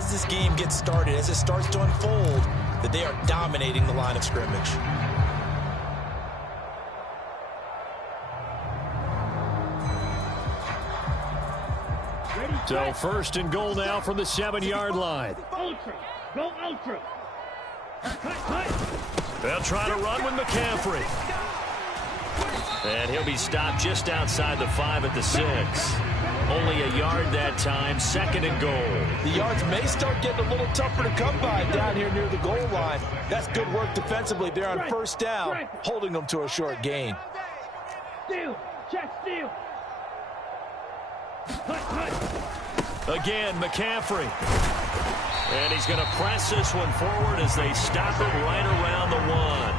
as this game gets started, as it starts to unfold, that they are dominating the line of scrimmage. So first and goal now from the 7-yard line. Ultra. Go ultra. They'll try to run with McCaffrey. And he'll be stopped just outside the 5 at the 6. Only a yard that time, 2nd and goal. The yards may start getting a little tougher to come by down here near the goal line. That's good work defensively there on first down, holding them to a short gain. Steal. Check steal. Again, McCaffrey. And he's going to press this one forward as they stop it right around the 1.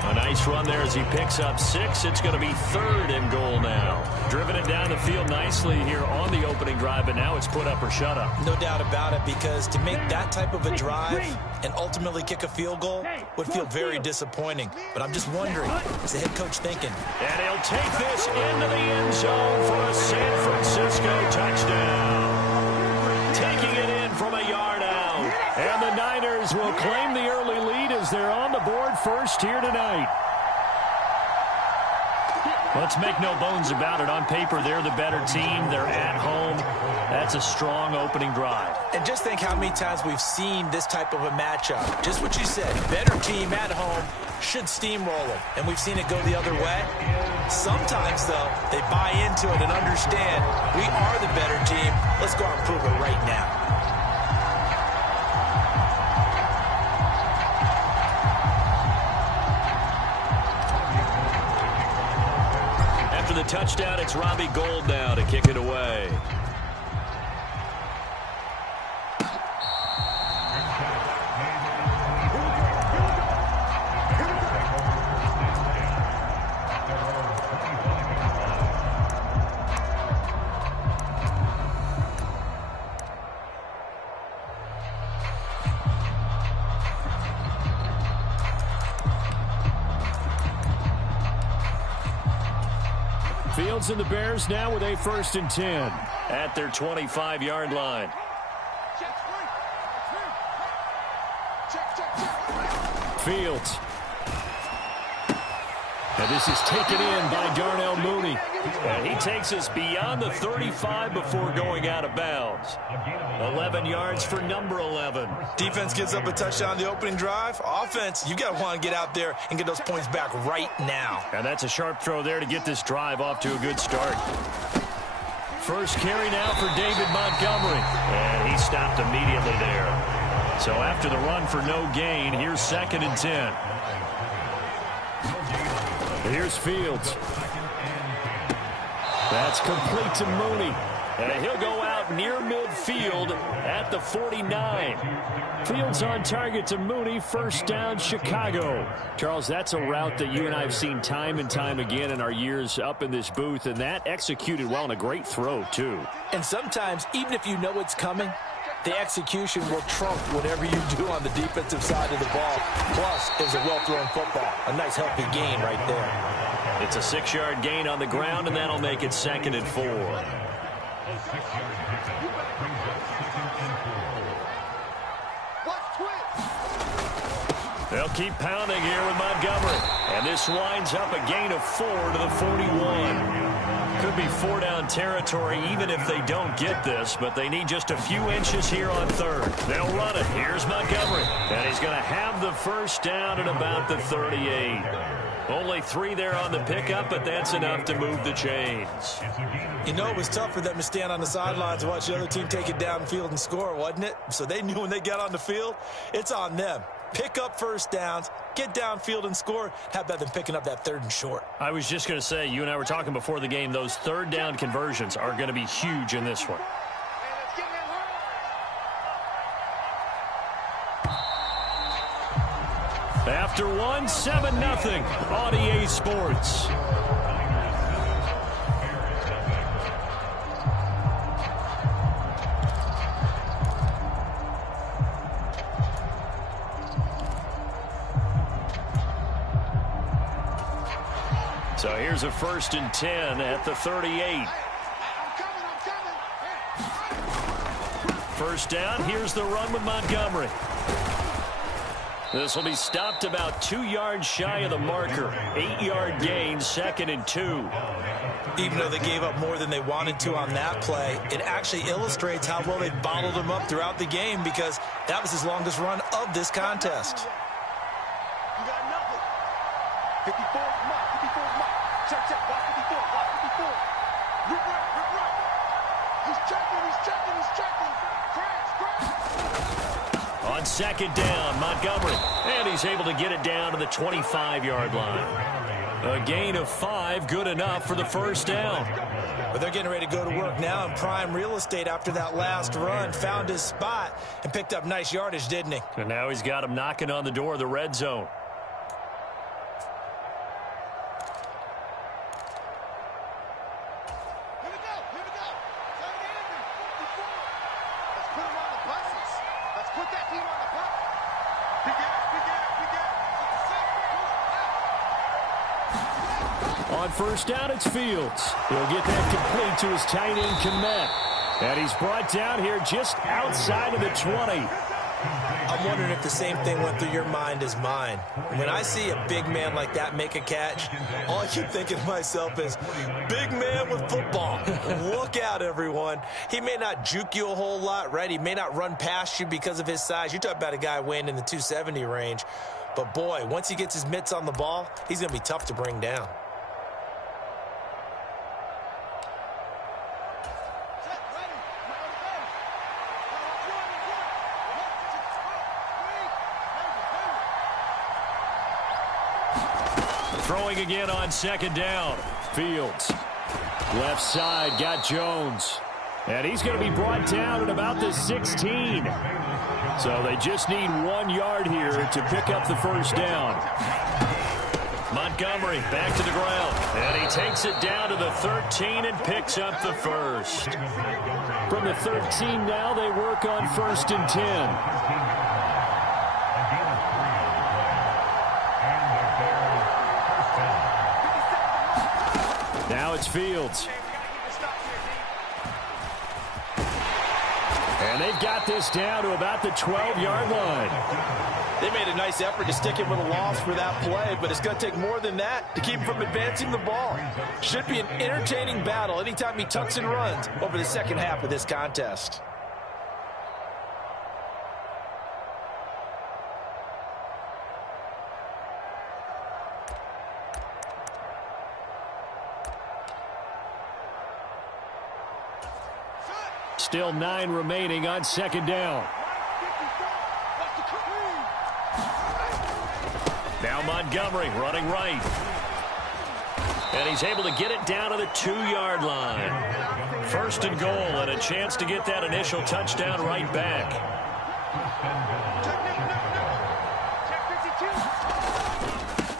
A nice run there as he picks up 6. It's going to be 3rd and goal now. Driven it down the field nicely here on the opening drive, but now it's put up or shut up. No doubt about it, because to make that type of a drive and ultimately kick a field goal would feel very disappointing. But I'm just wondering, is the head coach thinking? And he'll take this into the end zone for a San Francisco touchdown. Taking it in from a yard out. And the Niners will claim the early lead as they're on the board first here tonight. Let's make no bones about it. On paper, they're the better team. They're at home. That's a strong opening drive. And just think how many times we've seen this type of a matchup. Just what you said, better team at home should steamroll them. And we've seen it go the other way. Sometimes, though, they buy into it and understand we are the better team. Let's go out and prove it right now. After the touchdown, it's Robbie Gould now to kick it away. Fields and the Bears now with a 1st and 10 at their 25-yard line. Fields. And this is taken in by Darnell Mooney. And he takes us beyond the 35 before going out of bounds. 11 yards for number 11. Defense gives up a touchdown on the opening drive. Offense, you got to want to get out there and get those points back right now. And that's a sharp throw there to get this drive off to a good start. First carry now for David Montgomery. And he stopped immediately there. So after the run for no gain, here's 2nd and 10. Here's Fields. That's complete to Mooney. And he'll go out near midfield at the 49. Fields on target to Mooney. First down, Chicago. Charles, that's a route that you and I have seen time and time again in our years up in this booth, and that executed well and a great throw, too. And sometimes, even if you know it's coming, the execution will trump whatever you do on the defensive side of the ball. Plus, it was a well-thrown football. A nice, healthy gain right there. It's a 6-yard gain on the ground, and that'll make it 2nd and 4. They'll keep pounding here with Montgomery. And this winds up a gain of 4 to the 41. Could be 4-down territory even if they don't get this, but they need just a few inches here on 3rd. They'll run it. Here's Montgomery. And he's going to have the first down at about the 38. Only 3 there on the pickup, but that's enough to move the chains. You know, it was tough for them to stand on the sidelines and watch the other team take it downfield and score, wasn't it? So they knew when they got on the field, it's on them. Pick up first downs, get downfield and score. How about them picking up that 3rd and short? I was just going to say, you and I were talking before the game, those 3rd down conversions are going to be huge in this one. After 1, 7-0 on EA Sports. So here's a 1st and 10 at the 38. first down. Here's the run with Montgomery. This will be stopped about 2 yards shy of the marker. 8-yard gain, 2nd and 2. Even though they gave up more than they wanted to on that play, it actually illustrates how well they bottled him up throughout the game, because that was his longest run of this contest. You got nothing. 54, mark, 54, mark. Check, watch 54, watch 54. Rip right. He's checking. On 2nd down, Montgomery. And he's able to get it down to the 25-yard line. A gain of 5, good enough for the first down. But they're getting ready to go to work now in prime real estate after that last run. Found his spot and picked up nice yardage, didn't he? And now he's got him knocking on the door of the red zone. Here we go. Try to get in there. 54. Let's put him on the buses. Let's put that team on the bus. Big gap. On first down, it's Fields. He'll get that complete to his tight end, Kmet. And he's brought down here just outside of the 20. I'm wondering if the same thing went through your mind as mine. When I see a big man like that make a catch, all I keep thinking to myself is, big man with football. Look out, everyone. He may not juke you a whole lot, right? He may not run past you because of his size. You're talking about a guy weighing in the 270 range. But, boy, once he gets his mitts on the ball, he's going to be tough to bring down. Throwing again on 2nd down. Fields. Left side, got Jones. And he's going to be brought down at about the 16. So they just need 1 yard here to pick up the first down. Montgomery back to the ground. And he takes it down to the 13 and picks up the first. From the 13 now, they work on 1st and 10. Now it's Fields. And they've got this down to about the 12-yard line. They made a nice effort to stick him with a loss for that play, but it's going to take more than that to keep him from advancing the ball. Should be an entertaining battle anytime he tucks and runs over the second half of this contest. Still 9 remaining on 2nd down. Now Montgomery running right. And he's able to get it down to the 2-yard line. 1st and goal, and a chance to get that initial touchdown right back.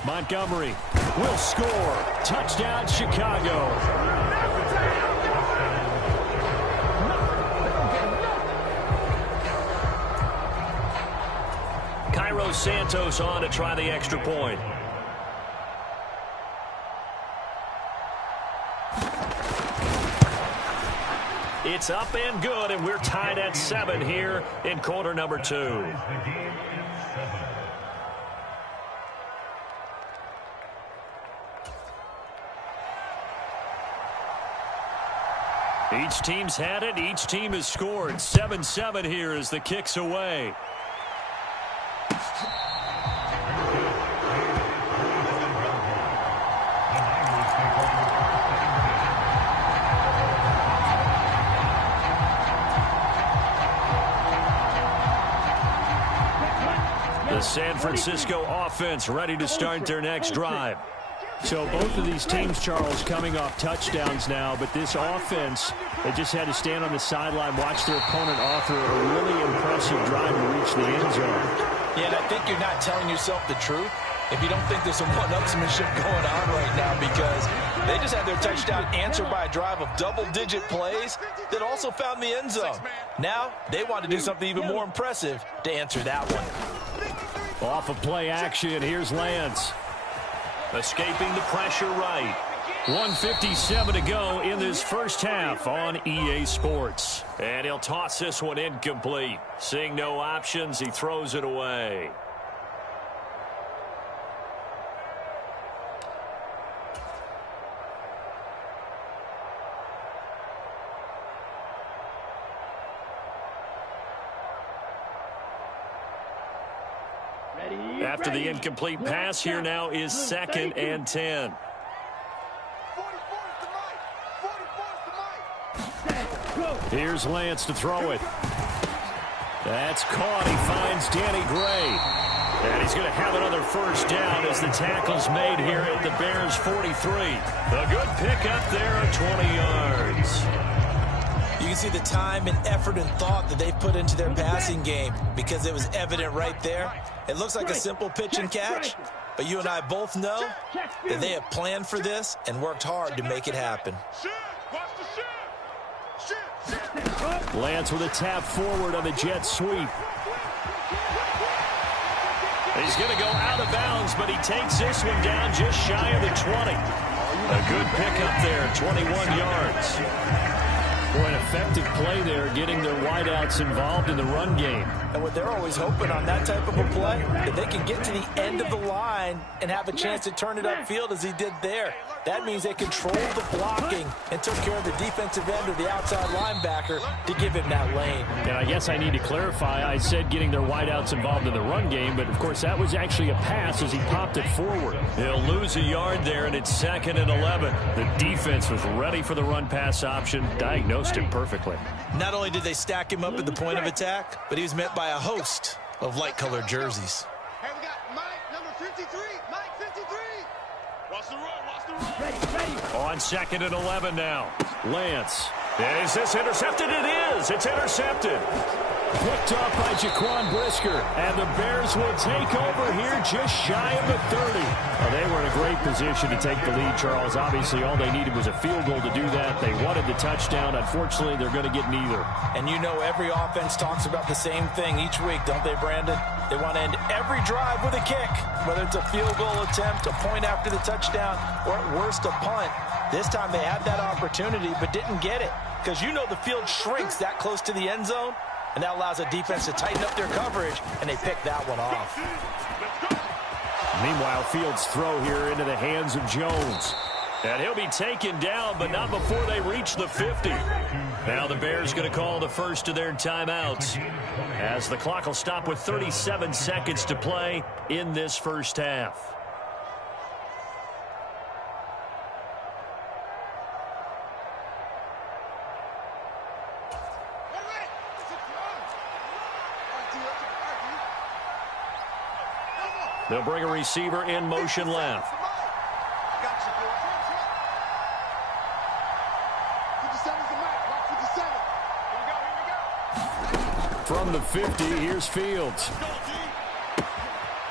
Montgomery will score. Touchdown, Chicago. Santos on to try the extra point. It's up and good, and we're tied at 7 here in quarter number 2. Each team's had it. Each team has scored. 7-7 here as the kick's away. The San Francisco offense ready to start their next drive. So both of these teams, Charles, coming off touchdowns now, but this offense, they just had to stand on the sideline, watch their opponent author a really impressive drive to reach the end zone. Yeah, and I think you're not telling yourself the truth if you don't think there's some one-upsmanship going on right now, because they just had their touchdown answered by a drive of double-digit plays that also found the end zone. Now they want to do something even more impressive to answer that one. Off of play action, here's Lance. Escaping the pressure right. 1:57 to go in this first half on EA Sports. And he'll toss this one incomplete. Seeing no options, he throws it away. After the incomplete pass, here now is 2nd and 10. Here's Lance to throw it. That's caught. He finds Danny Gray. And he's going to have another first down as the tackle's made here at the Bears' 43. A good pickup there at 20 yards. You can see the time and effort and thought that they put into their passing game because it was evident right there. It looks like a simple pitch and catch, but you and I both know that they have planned for this and worked hard to make it happen. Lance with a tap forward on the jet sweep. He's going to go out of bounds, but he takes this one down just shy of the 20. A good pickup there, 21 yards. Boy, an effective play there, getting their wideouts involved in the run game. And what they're always hoping on that type of a play, that they can get to the end of the line and have a chance to turn it upfield as he did there. That means they controlled the blocking and took care of the defensive end or the outside linebacker to give him that lane. And I guess I need to clarify, I said getting their wideouts involved in the run game, but of course that was actually a pass as he popped it forward. He'll lose a yard there, and it's 2nd and 11. The defense was ready for the run-pass option, diagnosed it perfectly. Not only did they stack him up at the point of attack, but he was met by a host of light-colored jerseys. Hey, we got Mike, number 53. Mike, 53. Watch the run, watch the run. On 2nd and 11 now. Lance. Is this intercepted? It is. It's intercepted. Picked off by Jaquan Brisker. And the Bears will take over here just shy of the 30. Well, they were in a great position to take the lead, Charles. Obviously, all they needed was a field goal to do that. They wanted the touchdown. Unfortunately, they're going to get neither. And you know every offense talks about the same thing each week, don't they, Brandon? They want to end every drive with a kick, whether it's a field goal attempt, a point after the touchdown, or at worst a punt. This time they had that opportunity but didn't get it because you know the field shrinks that close to the end zone, and that allows a defense to tighten up their coverage, and they pick that one off. Meanwhile, Fields' throw here into the hands of Jones. And he'll be taken down, but not before they reach the 50. Now the Bears going to call the first of their timeouts as the clock will stop with 37 seconds to play in this first half. They'll bring a receiver in motion left. From the 50, here's Fields.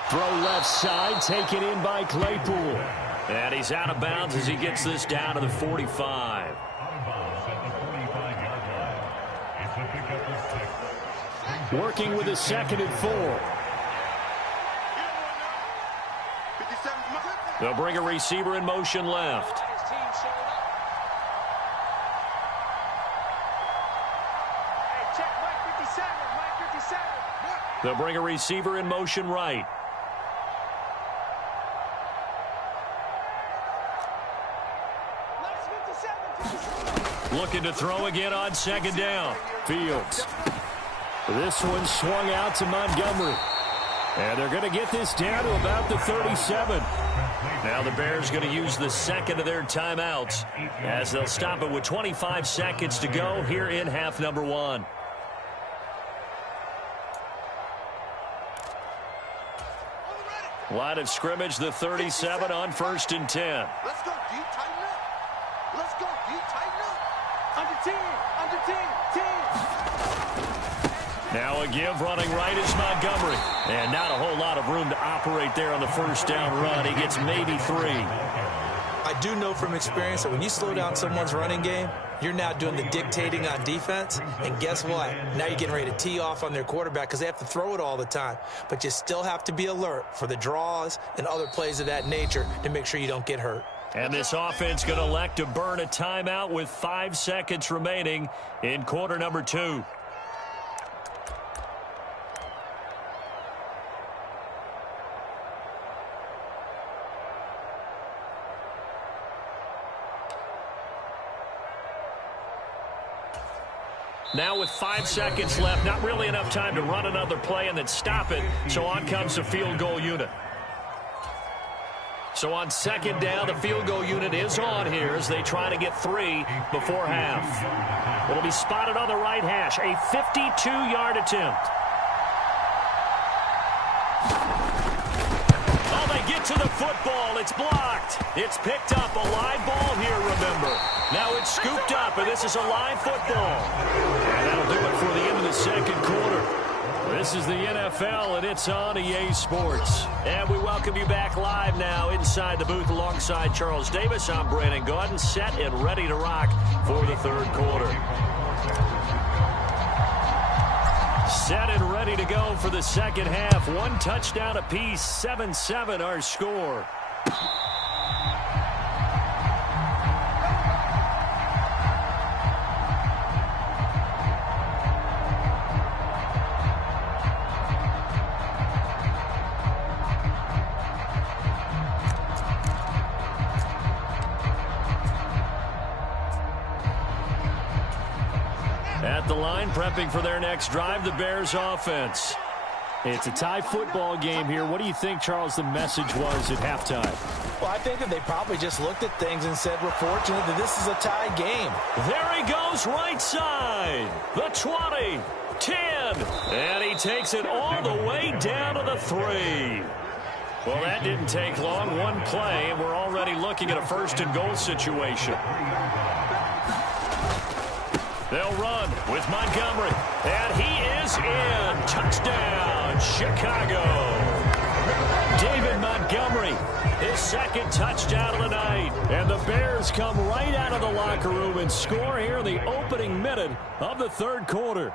Throw left side, taken in by Claypool. And he's out of bounds as he gets this down to the 45. Working with a 2nd and 4. They'll bring a receiver in motion left. They'll bring a receiver in motion right. Looking to throw again on 2nd down. Fields. This one swung out to Montgomery. And they're going to get this down to about the 37. Now the Bears going to use the 2nd of their timeouts as they'll stop it with 25 seconds to go here in half number 1. Line of scrimmage, the 37 on 1st and 10. Let's go deep, tighten up. Let's go deep, tighten up. Under 10, under 10, 10. Now a give running right is Montgomery. And not a whole lot of room to operate there on the first down run. He gets maybe 3. I do know from experience that when you slow down someone's running game, you're now doing the dictating on defense. And guess what? Now you're getting ready to tee off on their quarterback because they have to throw it all the time. But you still have to be alert for the draws and other plays of that nature to make sure you don't get hurt. And this offense going to elect to burn a timeout with 5 seconds remaining in quarter number 2. Now with 5 seconds left, not really enough time to run another play and then stop it. So on comes the field goal unit. So on second down, the field goal unit is on here as they try to get 3 before half. It'll be spotted on the right hash. A 52-yard attempt. Oh, they get to the football. It's blocked. It's picked up. A live ball here, remember. Now it's scooped up, and this is a live football. And that'll do it for the end of the second quarter. This is the NFL, and it's on EA Sports. And we welcome you back live now inside the booth alongside Charles Davis. I'm Brandon Gaudin, set and ready to rock for the third quarter. Set and ready to go for the second half. 1 touchdown apiece, 7-7 our score. At the line, prepping for their next drive, the Bears offense. It's a tie football game here. What do you think, Charles, the message was at halftime? Well, I think that they probably just looked at things and said, we're fortunate that this is a tie game. There he goes, right side. The 20, 10, and he takes it all the way down to the 3. Well, that didn't take long. 1 play, and we're already looking at a first and goal situation. They'll run with Montgomery, and he is in. Touchdown, Chicago. David Montgomery, his second touchdown of the night. And the Bears come right out of the locker room and score here in the opening minute of the third quarter.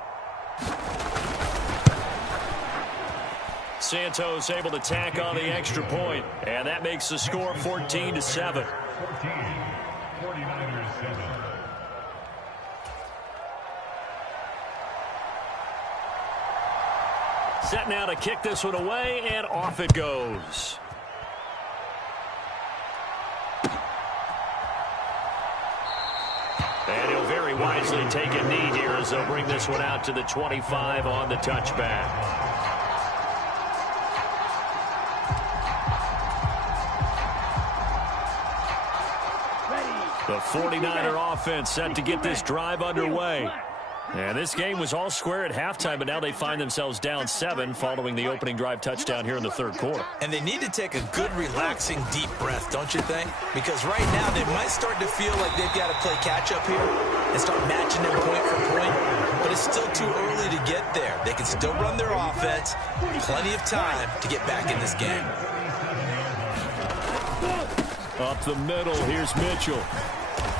Santos able to tack on the extra point, and that makes the score 14-7. 49ers 7. Set now to kick this one away, and off it goes. And he'll very wisely take a knee here as they'll bring this one out to the 25 on the touchback. The 49er offense set to get this drive underway. And this game was all square at halftime, but now they find themselves down 7 following the opening drive touchdown here in the third quarter. And they need to take a good, relaxing, deep breath, don't you think? Because right now they might start to feel like they've got to play catch-up here and start matching them point for point. But it's still too early to get there. They can still run their offense. Plenty of time to get back in this game. Up the middle, here's Mitchell.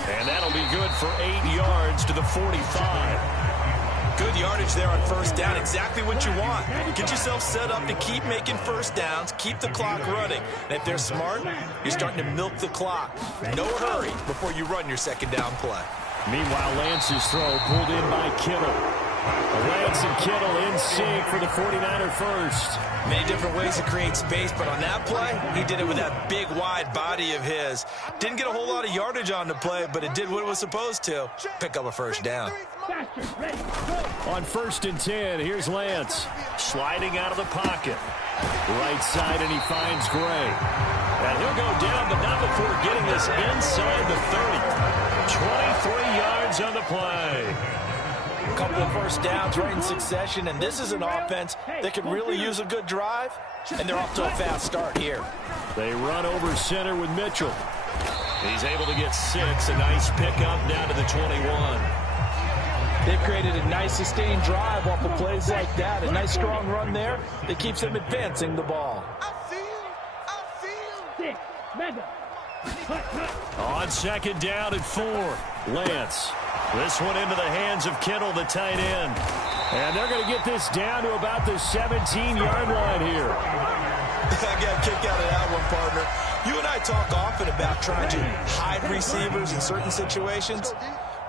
And that'll be good for 8 yards to the 45. Good yardage there on first down. Exactly what you want. Get yourself set up to keep making first downs, keep the clock running. And if they're smart, you're starting to milk the clock. No hurry before you run your second down play. Meanwhile, Lance's throw pulled in by Kittle. Lance and Kittle in sync for the 49er first. Many different ways to create space, but on that play, he did it with that big, wide body of his. Didn't get a whole lot of yardage on the play, but it did what it was supposed to. Pick up a first down. On 1st and 10, here's Lance. Sliding out of the pocket. Right side, and he finds Gray. And he'll go down, but not before getting this inside the 30. 23 yards on the play. A couple of first downs right in succession, and this is an offense that could really use a good drive, and they're off to a fast start here. They run over center with Mitchell. He's able to get 6, a nice pickup down to the 21. They've created a nice sustained drive off of plays like that, a nice strong run there that keeps them advancing the ball. On second down and 4, Lance. This one into the hands of Kittle, the tight end. And they're going to get this down to about the 17-yard line here. I got a kick out of that one, partner. You and I talk often about trying to hide receivers in certain situations,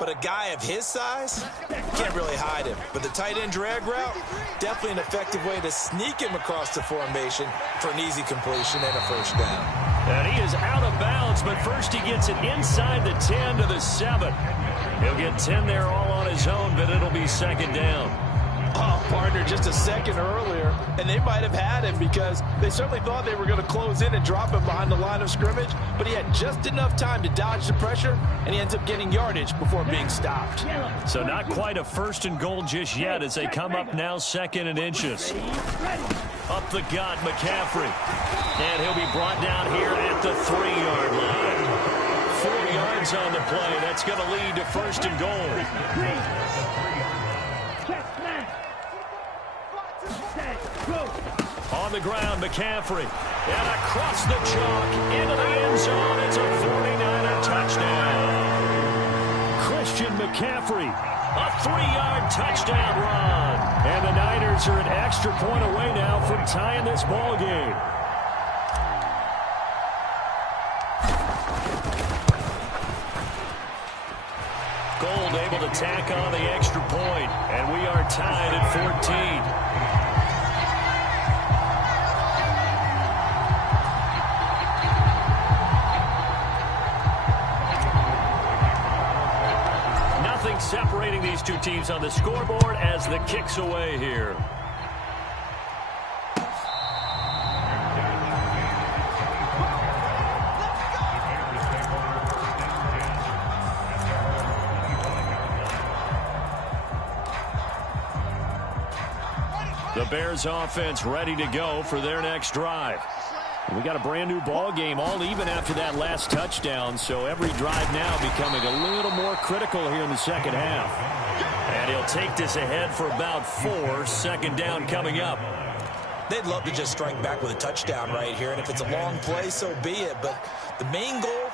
but a guy of his size can't really hide him. But the tight end drag route, definitely an effective way to sneak him across the formation for an easy completion and a first down. And he is out of bounds, but first he gets it inside the 10 to the 7. He'll get 10 there all on his own, but it'll be second down. Oh, partner, just a second earlier, and they might have had him because they certainly thought they were going to close in and drop him behind the line of scrimmage, but he had just enough time to dodge the pressure, and he ends up getting yardage before being stopped. So not quite a first and goal just yet as they come up now second and inches. Up the gut, McCaffrey. And he'll be brought down here at the 3-yard line. 4 yards on the play. That's going to lead to first and goal. On the ground, McCaffrey. And across the chalk into the end zone. It's a 49er touchdown. Christian McCaffrey, a 3-yard touchdown run. And the Niners are an extra point away now from tying this ball game. Gold able to tack on the extra point, and we are tied at 14. Separating these two teams on the scoreboard as the kick's away here. The Bears offense ready to go for their next drive. We got a brand new ball game, all even after that last touchdown, so every drive now becoming a little more critical here in the second half. And he'll take this ahead for about 4, second down coming up. They'd love to just strike back with a touchdown right here, and if it's a long play, so be it. But the main goal,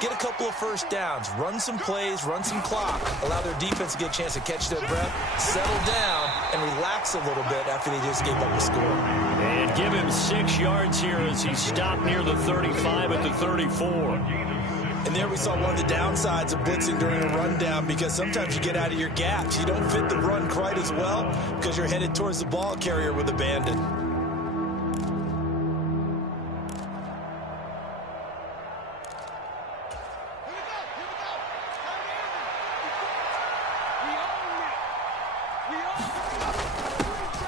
get a couple of first downs, run some plays, run some clock, allow their defense to get a chance to catch their breath, settle down, and relax a little bit after they just gave up a score. And give him 6 yards here as he stopped near the 35 at the 34. And there we saw one of the downsides of blitzing during a rundown, because sometimes you get out of your gaps. You don't fit the run quite as well because you're headed towards the ball carrier with abandon.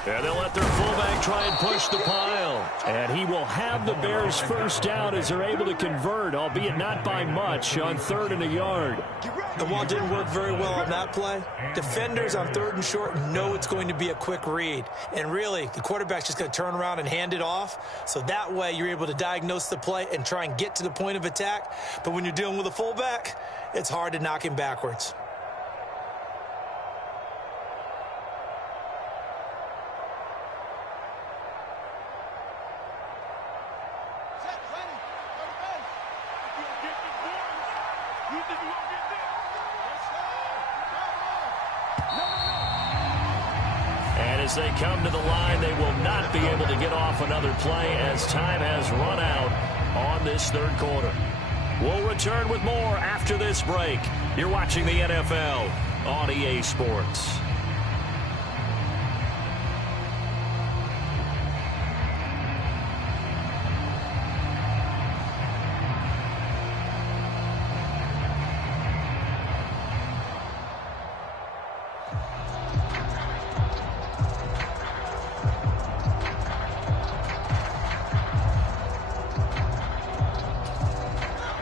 And they'll let their fullback try and push the pile. And he will have the Bears first down as they're able to convert, albeit not by much, on 3rd and a yard. And while it didn't work very well on that play, defenders on 3rd and short know it's going to be a quick read. And really, the quarterback's just going to turn around and hand it off. So that way, you're able to diagnose the play and try and get to the point of attack. But when you're dealing with a fullback, it's hard to knock him backwards. And as they come to the line, they will not be able to get off another play as time has run out on this 3rd quarter. We'll return with more after this break. You're watching the NFL on EA Sports.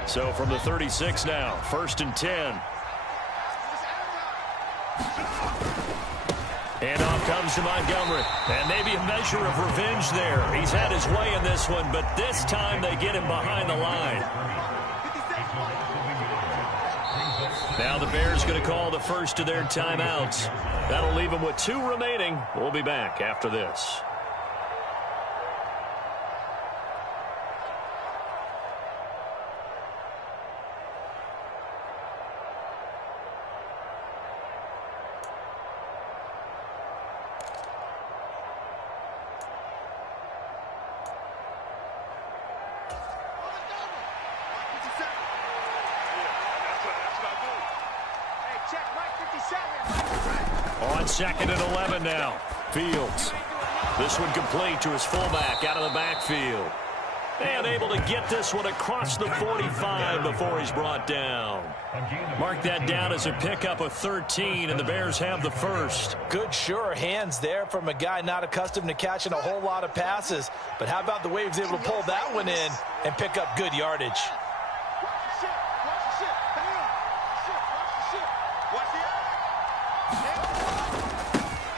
So from the 36 now, 1st and 10. And off comes to Montgomery. And maybe a measure of revenge there. He's had his way in this one, but this time they get him behind the line. Now the Bears going to call the first of their timeouts. That'll leave them with 2 remaining. We'll be back after this. On 2nd and 11 now. Fields. This one complete to his fullback out of the backfield. And able to get this one across the 45 before he's brought down. Mark that down as a pickup of 13, and the Bears have the first. Good, sure hands there from a guy not accustomed to catching a whole lot of passes. But how about the way he was able to pull that one in and pick up good yardage?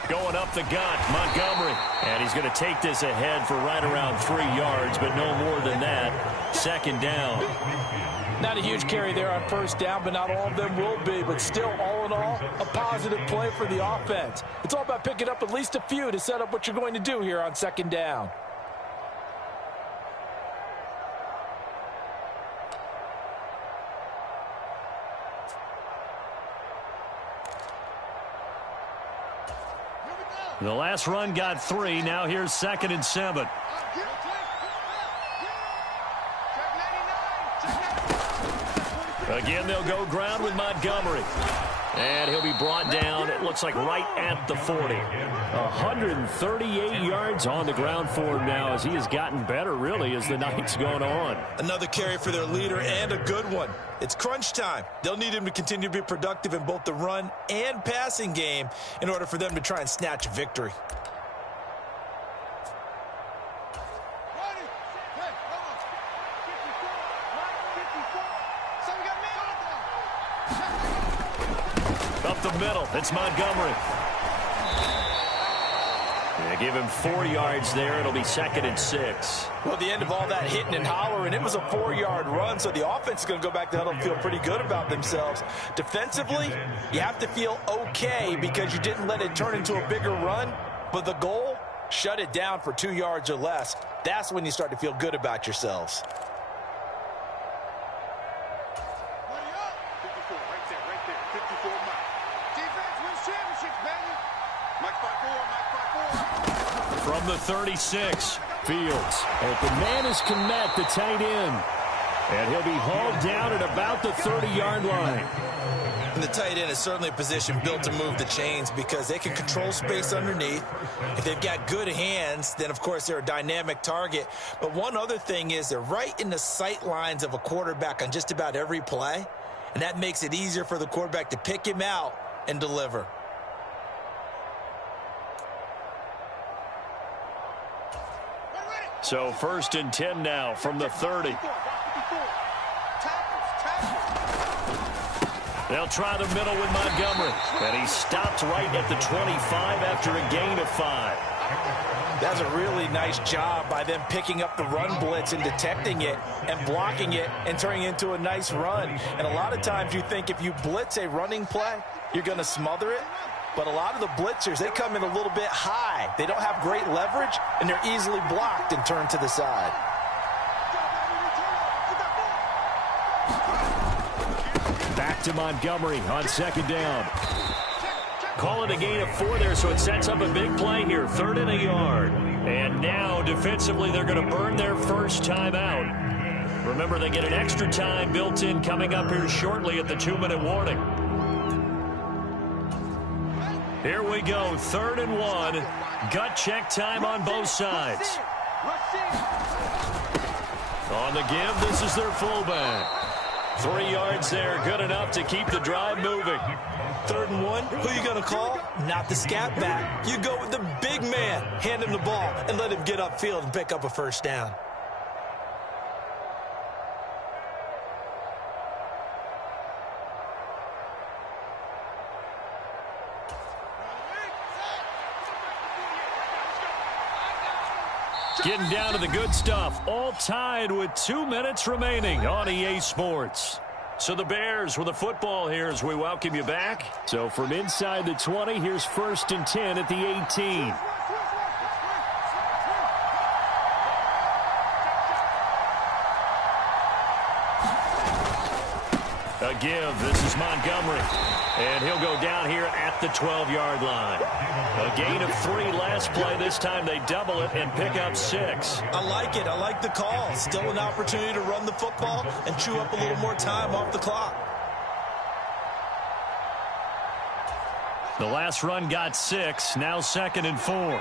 Going up the gut, Montgomery. And he's going to take this ahead for right around 3 yards, but no more than that. 2nd down. Not a huge carry there on 1st down, but not all of them will be. But still, all in all, a positive play for the offense. It's all about picking up at least a few to set up what you're going to do here on 2nd down. The last run got 3. Now here's 2nd and 7. Again, they'll go ground with Montgomery. And he'll be brought down, it looks like right at the 40. 138 yards on the ground for him now as he has gotten better, really, as the night's gone on. Another carry for their leader and a good one. It's crunch time. They'll need him to continue to be productive in both the run and passing game in order for them to try and snatch a victory. Up the middle, it's Montgomery. They give him 4 yards there. It'll be 2nd and 6. Well, the end of all that hitting and hollering, it was a 4-yard run, so the offense is going to go back to huddle and feel pretty good about themselves. Defensively, you have to feel okay because you didn't let it turn into a bigger run, but the goal, shut it down for 2 yards or less. That's when you start to feel good about yourselves. From the 36, Fields. Open man is Kmet, the tight end. And he'll be hauled down at about the 30-yard line. And the tight end is certainly a position built to move the chains because they can control space underneath. If they've got good hands, then, of course, they're a dynamic target. But one other thing is they're right in the sight lines of a quarterback on just about every play. And that makes it easier for the quarterback to pick him out and deliver. So 1st and 10 now from the 30. They'll try the middle with Montgomery. And he stopped right at the 25 after a gain of 5. That's a really nice job by them picking up the run blitz and detecting it and blocking it and turning it into a nice run. And a lot of times you think if you blitz a running play, you're going to smother it. But a lot of the blitzers, they come in a little bit high. They don't have great leverage, and they're easily blocked and turned to the side. Back to Montgomery on 2nd down. Call it a gain of 4 there, so it sets up a big play here. 3rd and a yard. And now, defensively, they're going to burn their first time out. Remember, they get an extra time built in coming up here shortly at the 2-minute warning. Here we go, 3rd and 1. Gut check time on both sides. On the give, this is their fullback. 3 yards there, good enough to keep the drive moving. 3rd and 1, who are you going to call? Not the scat back. You go with the big man. Hand him the ball and let him get upfield and pick up a 1st down. Getting down to the good stuff, all tied with 2 minutes remaining on EA Sports. So the Bears with the football here as we welcome you back. So from inside the 20, here's 1st and 10 at the 18. A give, this is Montgomery. And he'll go down here at the 12-yard line. A gain of 3 last play. This time they double it and pick up 6. I like it. I like the call. Still an opportunity to run the football and chew up a little more time off the clock. The last run got 6. Now 2nd and 4.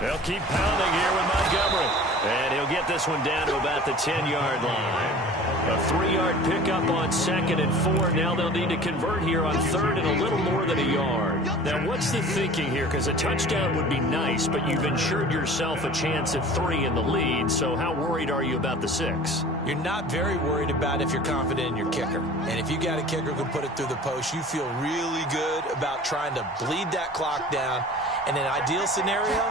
They'll keep pounding here with Montgomery. And he'll get this one down to about the 10-yard line. A 3-yard pickup on 2nd and 4. Now they'll need to convert here on 3rd and a little more than a yard. Now, what's the thinking here? Because a touchdown would be nice, but you've ensured yourself a chance at 3 in the lead. So how worried are you about the 6? You're not very worried about if you're confident in your kicker. And if you got a kicker who can put it through the post, you feel really good about trying to bleed that clock down. In an ideal scenario,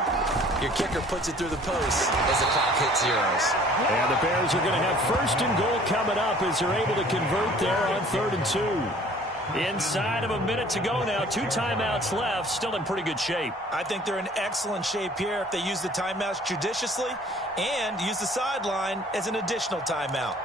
your kicker puts it through the post as the clock hits zeros. And the Bears are going to have 1st and goal coming up as they're able to convert there on 3rd and 2. Inside of a minute to go now. 2 timeouts left. Still in pretty good shape. I think they're in excellent shape here if they use the timeouts judiciously and use the sideline as an additional timeout.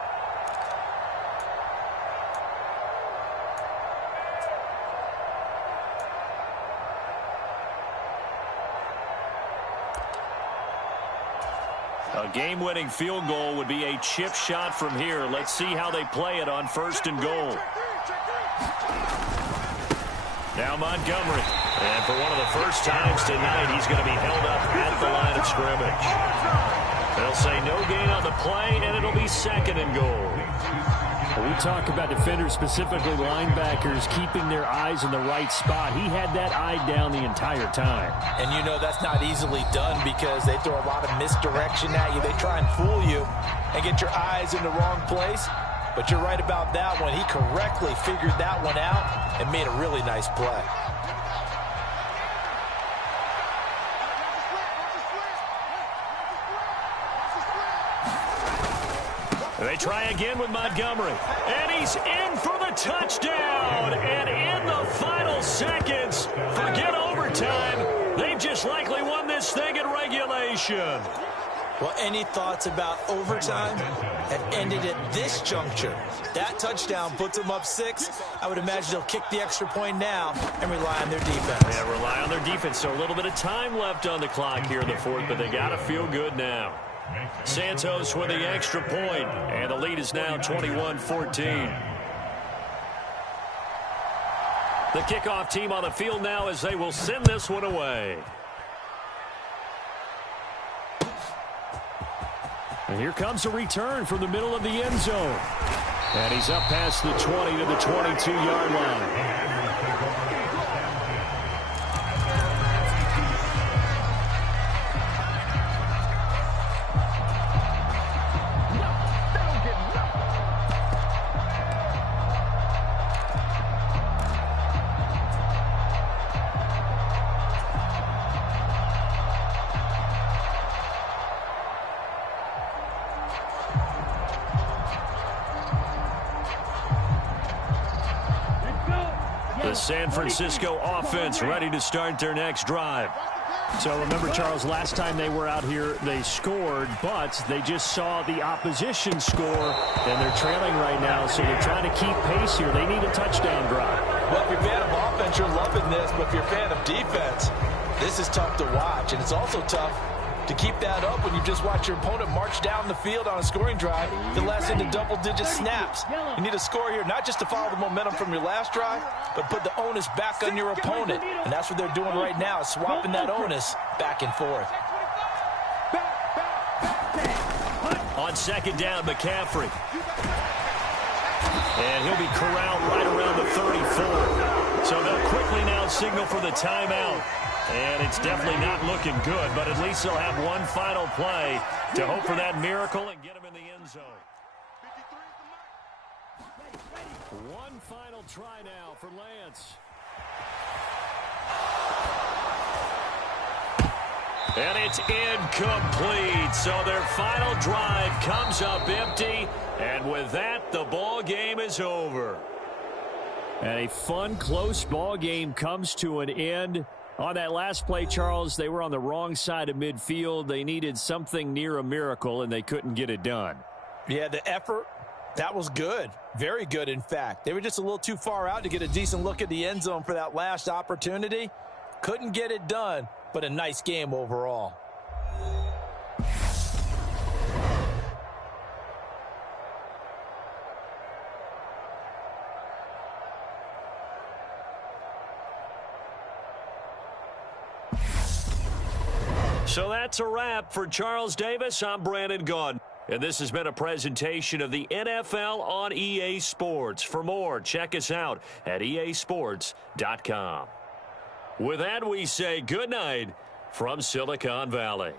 A game-winning field goal would be a chip shot from here. Let's see how they play it on 1st and goal. Now Montgomery. And for one of the first times tonight, he's going to be held up at the line of scrimmage. They'll say no gain on the play, and it'll be 2nd and goal. We talk about defenders, specifically linebackers, keeping their eyes in the right spot. He had that eye down the entire time. And you know that's not easily done because they throw a lot of misdirection at you. They try and fool you and get your eyes in the wrong place. But you're right about that one. He correctly figured that one out and made a really nice play. They try again with Montgomery. And he's in for the touchdown. And in the final seconds, forget overtime. They've just likely won this thing in regulation. Well, any thoughts about overtime have ended at this juncture. That touchdown puts them up 6. I would imagine they'll kick the extra point now and rely on their defense. Yeah, rely on their defense. So a little bit of time left on the clock here in the 4th, but they got to feel good now. Santos with the extra point, and the lead is now 21-14. The kickoff team on the field now as they will send this one away. And here comes a return from the middle of the end zone. And he's up past the 20 to the 22-yard line. The San Francisco offense ready to start their next drive. So remember, Charles, last time they were out here, they scored, but they just saw the opposition score, and they're trailing right now, so they're trying to keep pace here. They need a touchdown drive. Well, if you're a fan of offense, you're loving this, but if you're a fan of defense, this is tough to watch, and it's also tough to keep that up when you just watch your opponent march down the field on a scoring drive that lasts into double-digit snaps. You need a score here, not just to follow the momentum from your last drive, but put the onus back on your opponent. And that's what they're doing right now, swapping that onus back and forth. On 2nd down, McCaffrey. And he'll be corralled right around the 34. So they'll quickly now signal for the timeout. And it's definitely not looking good, but at least they'll have one final play to hope for that miracle and get him in the end zone. One final try now for Lance. And it's incomplete. So their final drive comes up empty. And with that, the ball game is over. And a fun, close ball game comes to an end. On that last play, Charles, they were on the wrong side of midfield. They needed something near a miracle, and they couldn't get it done. Yeah, the effort, that was good. Very good, in fact. They were just a little too far out to get a decent look at the end zone for that last opportunity. Couldn't get it done, but a nice game overall. So that's a wrap for Charles Davis. I'm Brandon Gaudin. And this has been a presentation of the NFL on EA Sports. For more, check us out at easports.com. With that, we say good night from Silicon Valley.